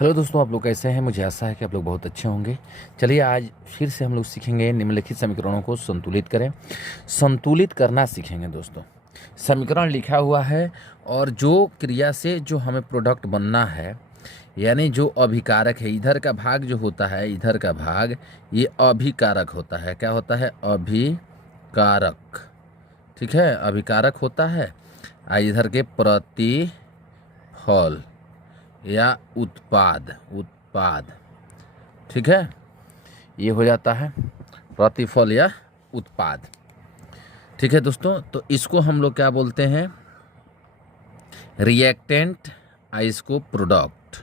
Hello दोस्तों, आप लोग कैसे हैं। मुझे आशा है कि आप लोग बहुत अच्छे होंगे। चलिए आज फिर से हम लोग सीखेंगे निम्नलिखित समीकरणों को संतुलित करें। संतुलित करना सीखेंगे दोस्तों। समीकरण लिखा हुआ है और जो क्रिया से जो हमें प्रोडक्ट बनना है, यानी जो अभिकारक है, इधर का भाग जो होता है, इधर का भाग ये अभिकारक होता है। क्या होता है? अभिकारक। ठीक है, अभिकारक होता है। इधर के प्रतिफल या उत्पाद, ठीक है, ये हो जाता है प्रतिफल या उत्पाद। ठीक है दोस्तों, तो इसको हम लोग क्या बोलते हैं? रिएक्टेंट, इसको प्रोडक्ट,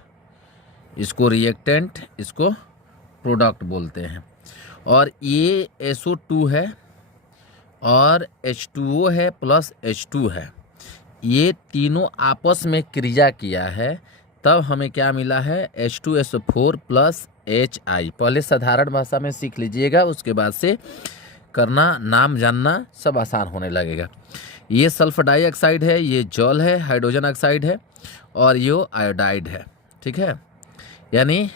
इसको रिएक्टेंट, इसको प्रोडक्ट बोलते हैं। और ये SO2 है और H2O है प्लस H2 है, ये तीनों आपस में क्रिया किया है, तब हमें क्या मिला है? H2SO4 plus HI। पहले साधारण भाषा में सीख लीजिएगा, उसके बाद से करना, नाम जानना सब आसान होने लगेगा। ये सल्फर डाइऑक्साइड है, ये जल है, हाइड्रोजन ऑक्साइड है और ये आयोडाइड है। ठीक है, यानी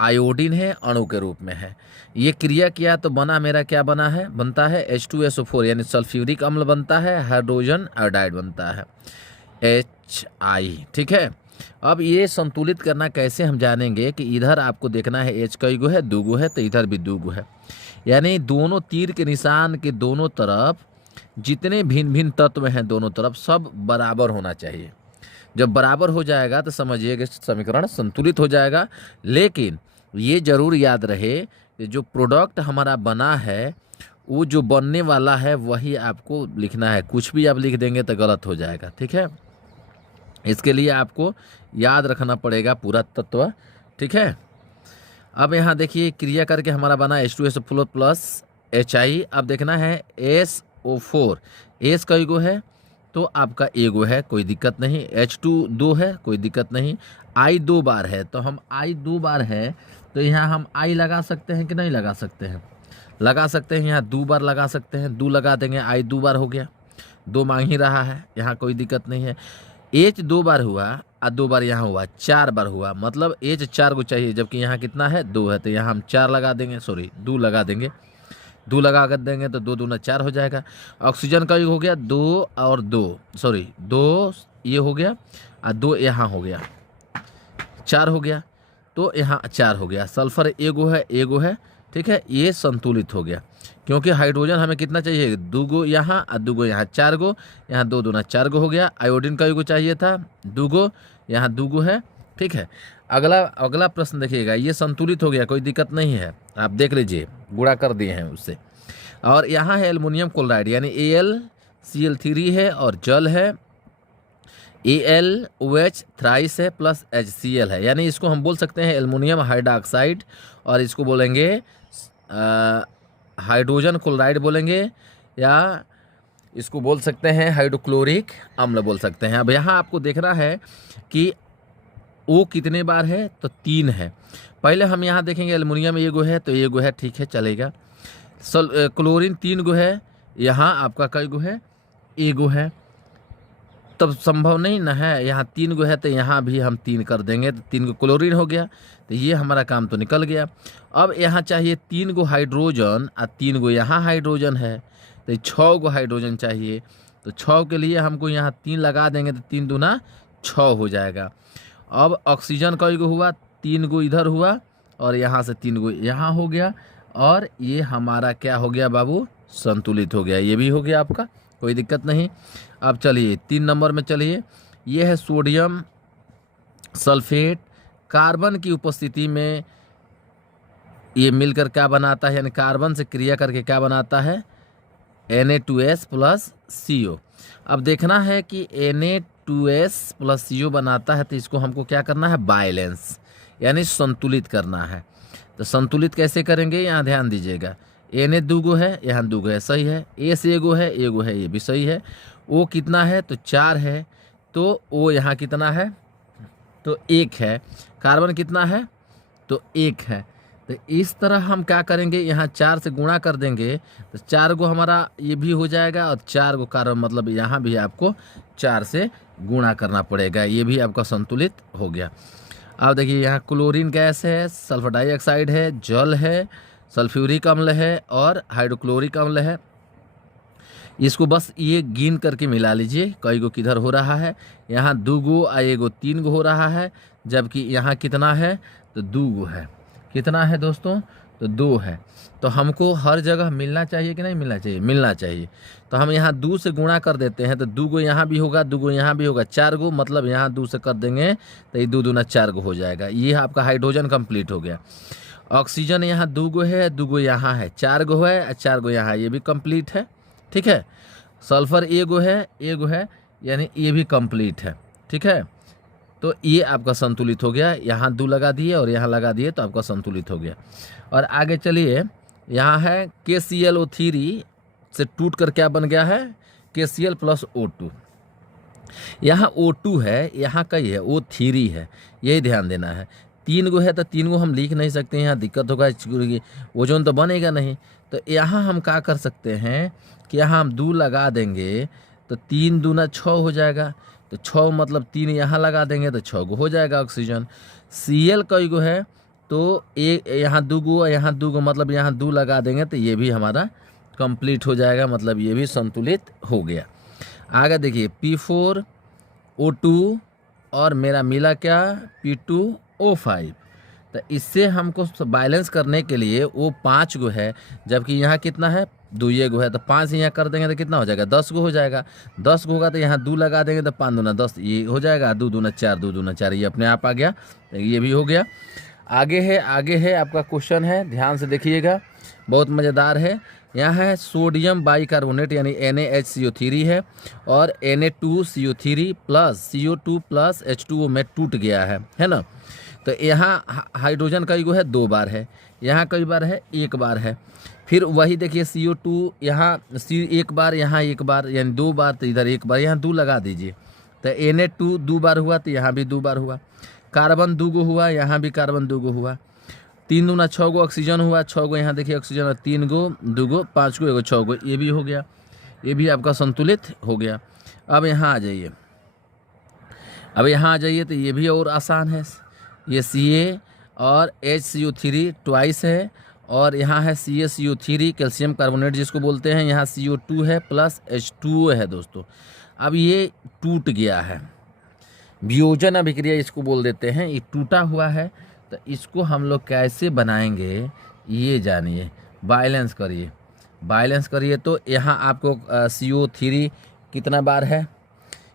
आयोडीन है, अणु के रूप में है। ये क्रिया किया तो बना मेरा क्या बना है? बनता है H2SO4 यानी सल्फ्यूरिक अम्ल बनता है, हाइड्रोजन आयोडाइड बनता है, HI। ठीक है, अब ये संतुलित करना कैसे हम जानेंगे कि इधर आपको देखना है H कई गो है? 2 गो है, तो इधर भी 2 गो है। यानी दोनों तीर के निशान के दोनों तरफ जितने भिन्न भिन्न तत्व हैं, दोनों तरफ सब बराबर होना चाहिए। जब बराबर हो जाएगा तो समझिए कि समीकरण संतुलित हो जाएगा। लेकिन ये जरूर याद रहे कि जो प्रोडक्ट हमारा बना है, वो जो बनने वाला है वही आपको लिखना है। कुछ भी आप लिख देंगे तो गलत हो जाएगा। ठीक है, इसके लिए आपको याद रखना पड़ेगा पूरा तत्व। ठीक है, अब यहाँ देखिए क्रिया करके हमारा बना H2SO4 प्लस HI। अब देखना है SO4, एस कई गो है? तो आपका एगो है, कोई दिक्कत नहीं। H2 2 है, कोई दिक्कत नहीं। I 2 बार है, तो हम I 2 बार है तो यहाँ हम I लगा सकते हैं कि नहीं लगा सकते हैं? लगा सकते हैं। यहाँ 2 बार लगा सकते हैं, 2 लगा देंगे, I 2 बार हो गया, 2 मांग ही रहा है, यहाँ कोई दिक्कत नहीं है। H 2 बार हुआ और 2 बार यहाँ हुआ, 4 बार हुआ, मतलब H 4 को चाहिए, जबकि यहाँ कितना है? 2 है, तो यहाँ हम 4 लगा देंगे, 2 लगा देंगे। 2 लगा कर देंगे तो 2 दूना 4 हो जाएगा। ऑक्सीजन का हो गया 2 और 2, 2 ये हो गया और 2 यहाँ हो गया, 4 हो गया, तो यहाँ 4 हो गया। सल्फर एगो है। ठीक है, ये संतुलित हो गया, क्योंकि हाइड्रोजन हमें कितना चाहिए? 2 गो यहाँ और 2 गो यहाँ, 4 गो यहाँ, 2 दूना 4 गो हो गया। आयोडीन का चाहिए था 2 गो, यहाँ 2 गो है। ठीक है, अगला प्रश्न देखिएगा, ये संतुलित हो गया, कोई दिक्कत नहीं है। आप देख लीजिए, गुणा कर दिए हैं उससे। और यहाँ है एल्युमिनियम क्लोराइड, यानी AlCl3 है और जल है, AlOH थ्राइस है प्लस HCl है, यानी इसको हम बोल सकते हैं एल्युमिनियम हाइड्रोक्साइड, और इसको बोलेंगे हाइड्रोजन क्लोराइड बोलेंगे, या इसको बोल सकते हैं हाइड्रोक्लोरिक अम्ल बोल सकते हैं। अब यहाँ आपको देखना है कि O कितने बार है? तो 3 है। पहले हम यहाँ देखेंगे एल्युमिनियम एगो है, तो एगो है, ठीक है, चलेगा। क्लोरीन 3 गो है, यहाँ आपका कई गो है? एगो है, तब संभव नहीं ना है। यहाँ 3 गो है तो यहाँ भी हम 3 कर देंगे, तो 3 गो क्लोरीन हो गया, तो ये हमारा काम तो निकल गया। अब यहाँ चाहिए 3 गो हाइड्रोजन और 3 गो यहाँ हाइड्रोजन है, तो 6 गो हाइड्रोजन चाहिए। तो 6 के लिए हमको यहाँ 3 लगा देंगे, तो 3 दूना 6 हो जाएगा। अब ऑक्सीजन कई गो हुआ? 3 गो इधर हुआ और यहाँ से 3 गो यहाँ हो गया, और ये हमारा क्या हो गया बाबू? संतुलित हो गया। ये भी हो गया आपका, कोई दिक्कत नहीं। अब चलिए 3 नंबर में चलिए, ये है सोडियम सल्फेट। कार्बन की उपस्थिति में ये मिलकर क्या बनाता है, यानी कार्बन से क्रिया करके क्या बनाता है? Na2S plus CO। अब देखना है कि Na2S प्लस CO बनाता है, तो इसको हमको क्या करना है? बैलेंस, यानी संतुलित करना है। तो संतुलित कैसे करेंगे? यहाँ ध्यान दीजिएगा, Na 2 गो है, यहाँ 2 गो है, सही है। S एगो है, ये भी सही है। O कितना है? तो 4 है, तो O यहाँ कितना है? तो 1 है। कार्बन कितना है? तो 1 है। तो इस तरह हम क्या करेंगे? यहाँ 4 से गुणा कर देंगे, तो 4 गो हमारा ये भी हो जाएगा, और 4 गो कार्बन, मतलब यहाँ भी आपको 4 से गुणा करना पड़ेगा। ये भी आपका संतुलित हो गया। अब देखिए यहाँ क्लोरीन गैस है, सल्फर डाइऑक्साइड है, जल है, सल्फ्यूरिक अम्ल है और हाइड्रोक्लोरिक अम्ल है। इसको बस ये गिन करके मिला लीजिए कई गो किधर हो रहा है। यहाँ 2 गो और 1 गो 3 गो हो रहा है, जबकि यहाँ कितना है तो 2 गो है। कितना है दोस्तों तो 2 है। तो हमको हर जगह मिलना चाहिए कि नहीं मिलना चाहिए, मिलना चाहिए। तो हम यहाँ 2 से गुणा कर देते हैं तो 2 गो यहाँ भी होगा, 2 गो यहाँ भी होगा, 4 गो, मतलब यहाँ 2 से कर देंगे तो ये 2 दूना 4 गो हो जाएगा। ये आपका हाइड्रोजन कंप्लीट हो गया। ऑक्सीजन यहाँ 2 गो है, 2 गो यहाँ है, 4 गो है, 4 गो यहाँ, ये भी कंप्लीट है। ठीक है। सल्फर 1 गो है, 1 गो है, यानी ये भी कंप्लीट है। ठीक है। तो ये आपका संतुलित हो गया। यहाँ 2 लगा दिए और यहाँ लगा दिए तो आपका संतुलित हो गया। और आगे चलिए, यहाँ है KClO3 से टूट कर क्या बन गया है KCl + O2। यहाँ O2 है, यहाँ कई है, O3 है, यही ध्यान देना है। 3 गो है तो 3 गो हम लिख नहीं सकते, यहाँ दिक्कत होगा, ओजोन तो बनेगा नहीं। तो यहाँ हम क्या कर सकते हैं कि यहाँ हम 2 लगा देंगे तो 3 दूना 6 हो जाएगा। तो 6 मतलब 3 यहाँ लगा देंगे तो 6 गो हो जाएगा ऑक्सीजन। Cl कई गो है तो एक यहाँ 2 गो, यहाँ 2 गो, मतलब यहाँ 2 लगा देंगे तो ये भी हमारा कंप्लीट हो जाएगा, मतलब ये भी संतुलित हो गया। आगे देखिए P4O2 और मेरा मिला क्या P2O5। तो इससे हमको बैलेंस करने के लिए वो 5 गो है, जबकि यहाँ कितना है 2 गो है, तो 5 यहाँ कर देंगे तो कितना हो जाएगा 10 गो हो जाएगा। 10 गो होगा तो यहाँ 2 लगा देंगे तो 5 दूना 10, ये हो जाएगा, 2 दूना 4, 2 दूना 4, ये अपने आप आ गया, ये भी हो गया। आगे है आपका क्वेश्चन है, ध्यान से देखिएगा, बहुत मज़ेदार है। यहाँ है सोडियम बाइकार्बोनेट यानी NaHCO3 है और Na2CO3 + CO2 + H2O में टूट गया है ना। तो यहाँ हाइड्रोजन कई गो है 2 बार है, यहाँ कई बार है 1 बार है। फिर वही देखिए CO2 यहाँ 1 बार, यहाँ 1 बार, यानी 2 बार, तो इधर 1 बार, यहाँ 2 लगा दीजिए तो Na2 2 बार हुआ तो यहाँ भी 2 बार हुआ। कार्बन 2 गो हुआ, यहाँ भी कार्बन 2 गो हुआ। 3 दूना 6 गो ऑक्सीजन हुआ, 6 गो यहाँ देखिए ऑक्सीजन, और 3 गो, 2 गो, 5 गो, 1 गो, 6 गो, ये भी हो गया, ये भी आपका संतुलित हो गया। अब यहाँ आ जाइए, तो ये भी और आसान है। ये Ca और HCO3 ट्वाइस है और यहाँ है CaCO3 कैल्शियम कार्बोनेट जिसको बोलते हैं, यहाँ CO2 है प्लस H2O है दोस्तों। अब ये टूट गया है, वियोजन अभिक्रिया इसको बोल देते हैं, ये टूटा हुआ है। तो इसको हम लोग कैसे बनाएंगे ये जानिए, बैलेंस करिए। तो यहाँ आपको CO3 कितना बार है,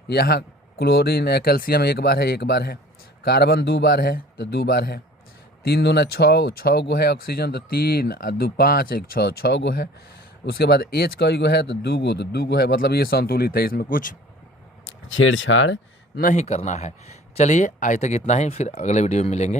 यहाँ क्लोरीन कैल्शियम 1 बार है, कार्बन 2 बार है तो 2 बार है, 3 दूना 6 गो है ऑक्सीजन, तो 3 और 2 5 1 6 गो है। उसके बाद H कई गो है तो 2 गो है, मतलब ये संतुलित है, इसमें कुछ छेड़छाड़ नहीं करना है। चलिए आज तक इतना ही, फिर अगले वीडियो में मिलेंगे।